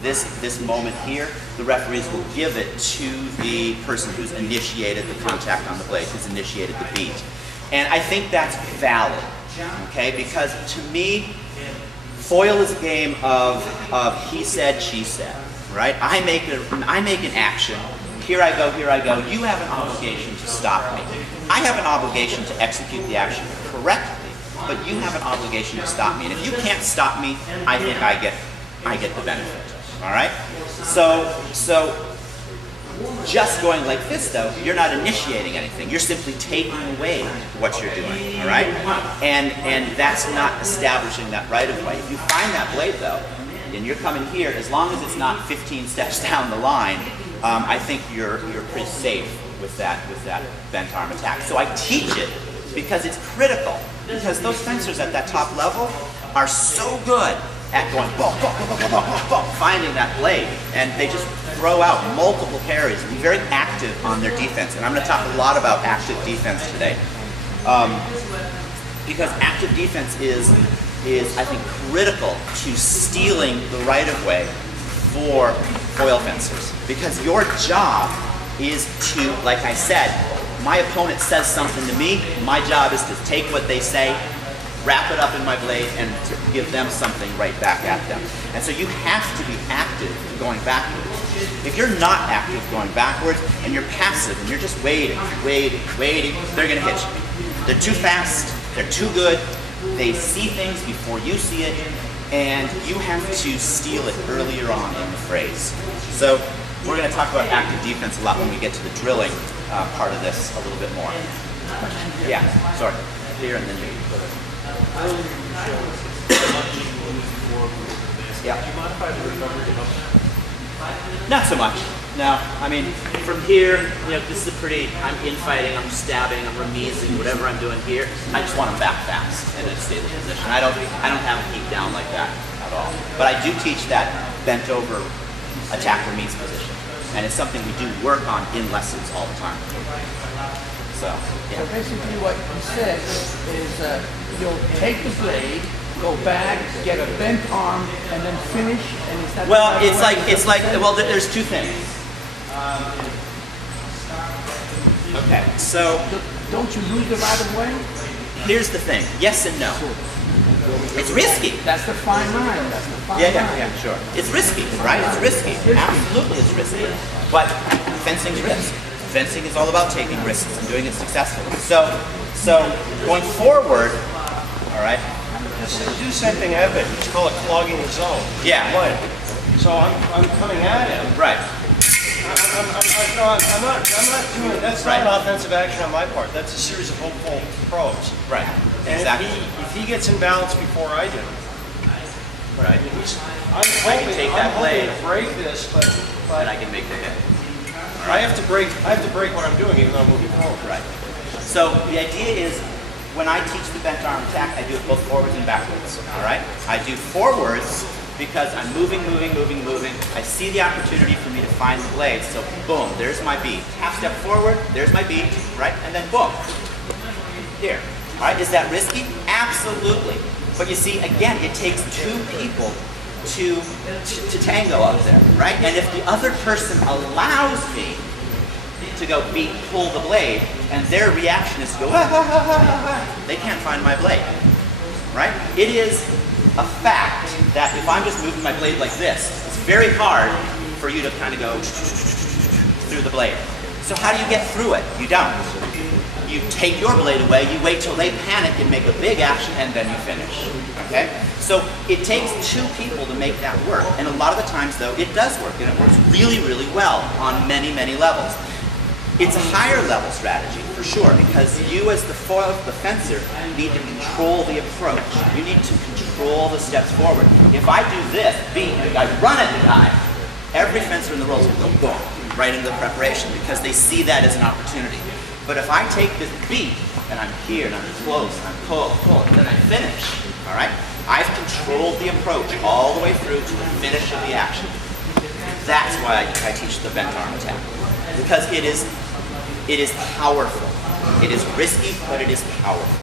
This moment here, the referees will give it to the person who's initiated the contact on the blade, who's initiated the beat. And I think that's valid, okay? Because to me, foil is a game of he said, she said, right? I make an action, here I go, you have an obligation to stop me. I have an obligation to execute the action correctly, but you have an obligation to stop me. And if you can't stop me, I think I get the benefit, all right? So just going like this though, you're not initiating anything. You're simply taking away what you're doing, all right? And that's not establishing that right of way. If you find that blade though, and you're coming here, as long as it's not 15 steps down the line, I think you're pretty safe with that bent arm attack. So I teach it because it's critical, because those fencers at that top level are so good at going boom, boom, boom, boom, boom, boom, boom, finding that blade, and they just throw out multiple parries and be very active on their defense. And I'm going to talk a lot about active defense today, because active defense is I think critical to stealing the right of way for foil fencers, because your job is to, like I said, my opponent says something to me, my job is to take what they say, wrap it up in my blade, and to give them something right back at them. And so you have to be active going backwards. If you're not active going backwards, and you're passive, and you're just waiting, they're gonna hit you. They're too fast, they're too good, they see things before you see it, and you have to steal it earlier on in the phrase. So we're going to talk about active defense a lot when we get to the drilling part of this a little bit more. Yeah, sorry. Here and then you put it. Yeah. Do you modify the recovery to help? Not so much. No. I mean, from here, this is a pretty, I'm infighting, I'm stabbing, I'm remising, whatever I'm doing here. I just want them back fast in a stable position. I don't have them keep down like that at all. But I do teach that bent over attack remise position. And it's something we do work on in lessons all the time. So, yeah. So basically what you said is you'll take the blade, go back, get a bent arm, and then finish, and is that... Well, well, there's two things. Okay, so... Don't you lose the right of way? Here's the thing, yes and no. It's risky. That's the fine line. That's the fine line. Yeah, sure. It's risky, right? It's risky. Absolutely it's risky. But fencing's risk. Fencing is all about taking risks and doing it successfully. So going forward, all right? This is do the same thing I have been. It's called clogging the zone. Yeah. So I'm coming at him. Right. I'm not doing, that's not an offensive action on my part. That's a series of hopeful probes. Right. And Exactly. if he gets in balance before I do, Right. I'm hoping to break this, but And I can make the hit. I have to break what I'm doing even though I'm moving forward. Right. So the idea is, when I teach the bent arm attack, I do it both forwards and backwards. All right. I do forwards because I'm moving. I see the opportunity for me to find the blade. So boom, there's my beat. Half step forward, there's my beat, right? And then boom, here. All right. Is that risky? Absolutely. But you see, again, it takes two people to tango up there, right? And if the other person allows me to go pull the blade, and their reaction is to go, they can't find my blade, right? It is a fact that if I'm just moving my blade like this, it's very hard for you to kind of go through the blade. So how do you get through it? You don't. You take your blade away, you wait till they panic and make a big action, and then you finish, okay? So it takes two people to make that work, and a lot of the times, though, it does work, and it works really, really well on many, many levels. It's a higher level strategy, for sure, because you as the fencer need to control the approach. You need to control the steps forward. If I do this, beat, I run at the guy, every fencer in the world is going to go boom, right into the preparation, because they see that as an opportunity. But if I take this beat, and I'm here, and I'm close, and I'm pull, and then I finish, all right? I've controlled the approach all the way through to the finish of the action. That's why I teach the bent arm attack. Because it is powerful. It is risky, but it is powerful.